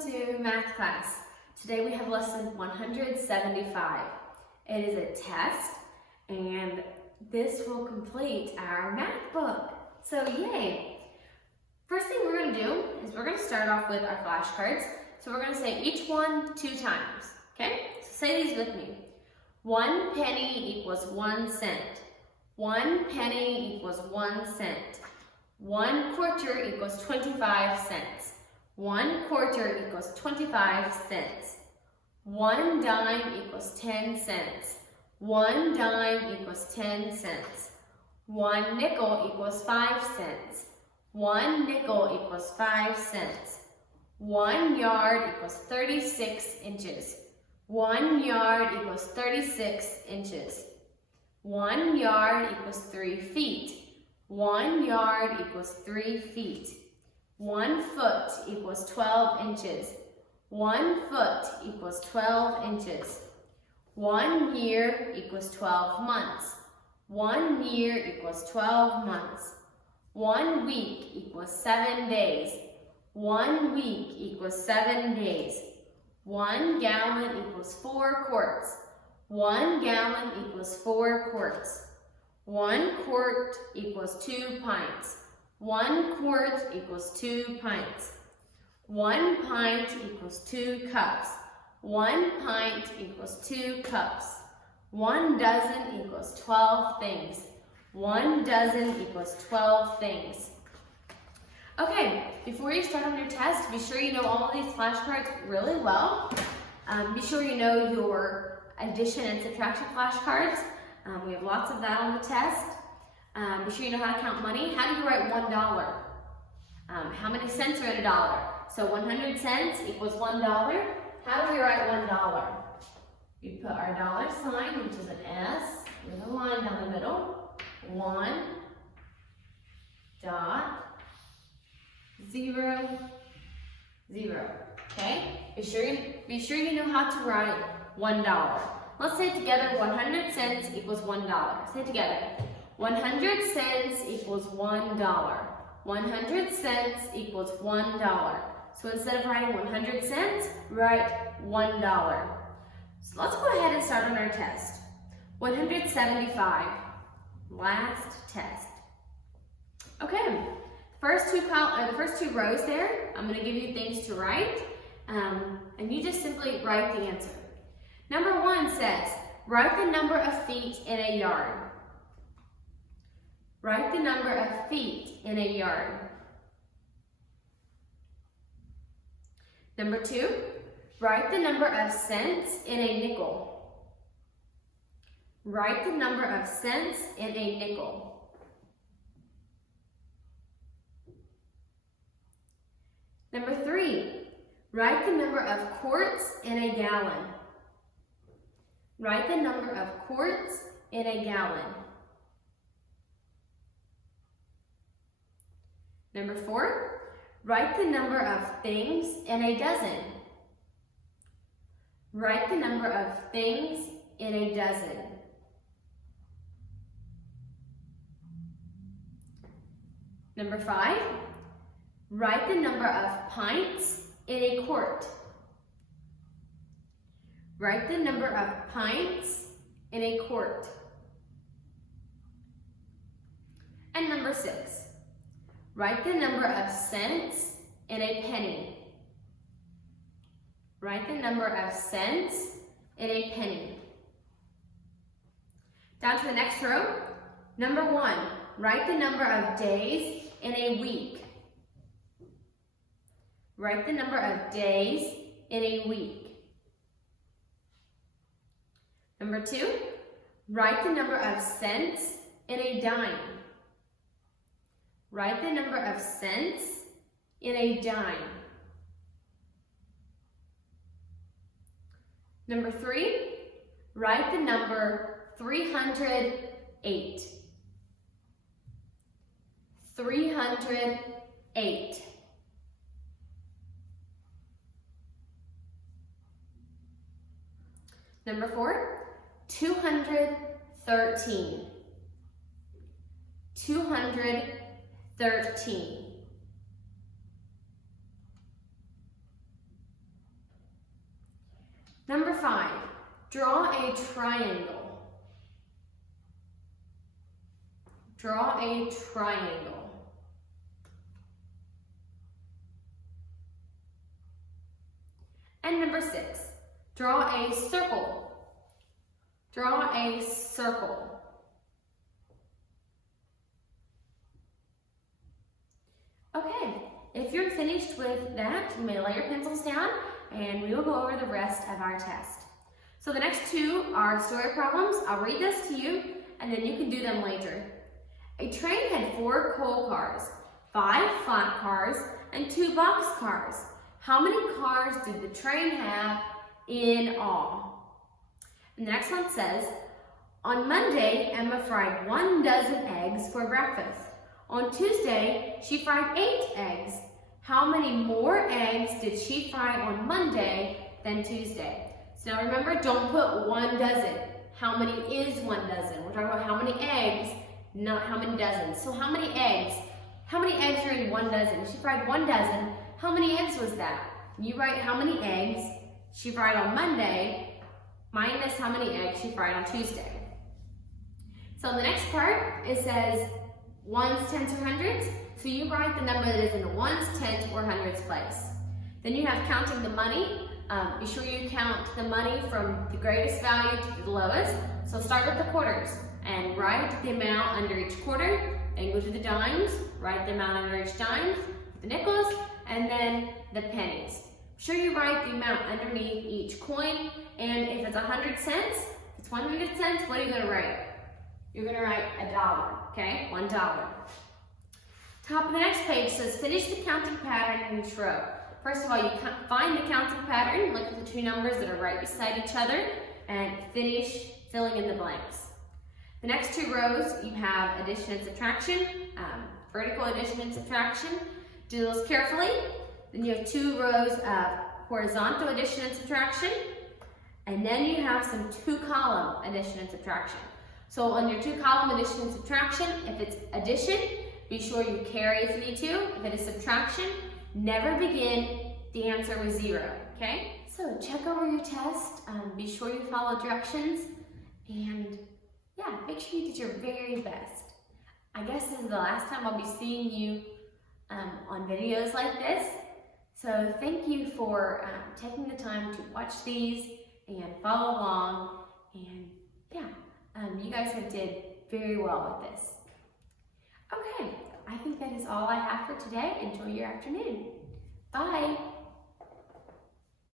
to math class. Today we have lesson 175. It is a test and this will complete our math book. So yay! First thing we're going to do is we're going to start off with our flashcards. So we're going to say each one 2 times. Okay? So say these with me. 1 penny equals 1 cent. 1 penny equals 1 cent. 1 quarter equals 25 cents. 1 quarter equals 25 cents. 1 dime equals 10 cents. 1 dime equals 10 cents. 1 nickel equals 5 cents. 1 nickel equals 5 cents. 1 yard equals 36 inches. 1 yard equals 36 inches. 1 yard equals 3 feet. 1 yard equals 3 feet. 1 foot equals 12 inches. 1 foot equals 12 inches. 1 year equals 12 months. 1 year equals 12 months. 1 week equals 7 days. 1 week equals 7 days. 1 gallon equals 4 quarts. 1 gallon equals 4 quarts. 1 quart equals 2 pints. 1 quart equals 2 pints. 1 pint equals 2 cups. 1 pint equals 2 cups. 1 dozen equals 12 things. 1 dozen equals 12 things. Okay, before you start on your test, be sure you know all of these flashcards really well. Be sure you know your addition and subtraction flashcards. We have lots of that on the test. Be sure you know how to count money. How do you write $1? How many cents are in a dollar? So 100 cents equals $1. How do we write $1? We put our dollar sign, which is an S, with a line down the middle. 1, dot, 0, 0. Okay? Be sure you know how to write $1. Let's say together 100 cents equals $1. Say it together. 100 cents equals $1. 100 cents equals $1. So instead of writing 100 cents, write $1. So let's go ahead and start on our test. 175, last test. Okay, the first two rows there, I'm going to give you things to write, and you just simply write the answer. Number 1 says, write the number of feet in a yard. Write the number of feet in a yard. Number 2, write the number of cents in a nickel. Write the number of cents in a nickel. Number 3, write the number of quarts in a gallon. Write the number of quarts in a gallon. Number 4, write the number of things in a dozen. Write the number of things in a dozen. Number 5, write the number of pints in a quart. Write the number of pints in a quart. And number 6, write the number of cents in a penny. Write the number of cents in a penny. Down to the next row. Number 1, write the number of days in a week. Write the number of days in a week. Number 2, write the number of cents in a dime. Write the number of cents in a dime. Number 3, write the number 308. 308. Number 4, 213. 213. Number 5, draw a triangle. Draw a triangle. And number 6, draw a circle. Draw a circle. Okay, if you're finished with that, you may lay your pencils down and we will go over the rest of our test. So the next 2 are story problems. I'll read this to you and then you can do them later. A train had 4 coal cars, 5 flat cars, and 2 box cars. How many cars did the train have in all? And the next one says, on Monday, Emma fried 1 dozen eggs for breakfast. On Tuesday, she fried 8 eggs. How many more eggs did she fry on Monday than Tuesday? So now remember, don't put 1 dozen. How many is 1 dozen? We're talking about how many eggs, not how many dozens. So how many eggs? How many eggs are in 1 dozen? She fried 1 dozen. How many eggs was that? You write how many eggs she fried on Monday minus how many eggs she fried on Tuesday. So in the next part, it says ones, tens, or hundreds. So you write the number that is in the ones, tens, or hundreds place. Then you have counting the money. Be sure you count the money from the greatest value to the lowest. So start with the quarters and write the amount under each quarter. Then go to the dimes, write the amount under each dime, the nickels, and then the pennies. Be sure you write the amount underneath each coin. And if it's 100 cents, if it's 100 cents, what are you going to write? You're going to write $1, okay? $1. Top of the next page says finish the counting pattern in each row. First of all, you find the counting pattern, look at the 2 numbers that are right beside each other, and finish filling in the blanks. The next 2 rows, you have addition and subtraction, vertical addition and subtraction. Do those carefully. Then you have 2 rows of horizontal addition and subtraction, and then you have some 2-column addition and subtraction. So on your 2-column addition and subtraction, if it's addition, be sure you carry if you need to. If it is subtraction, never begin the answer with 0, okay? So check over your test, be sure you follow directions, and yeah, make sure you did your very best. I guess this is the last time I'll be seeing you on videos like this. So thank you for taking the time to watch these and follow along, and yeah, you guys have did very well with this. Okay, I think that is all I have for today. Enjoy your afternoon. Bye.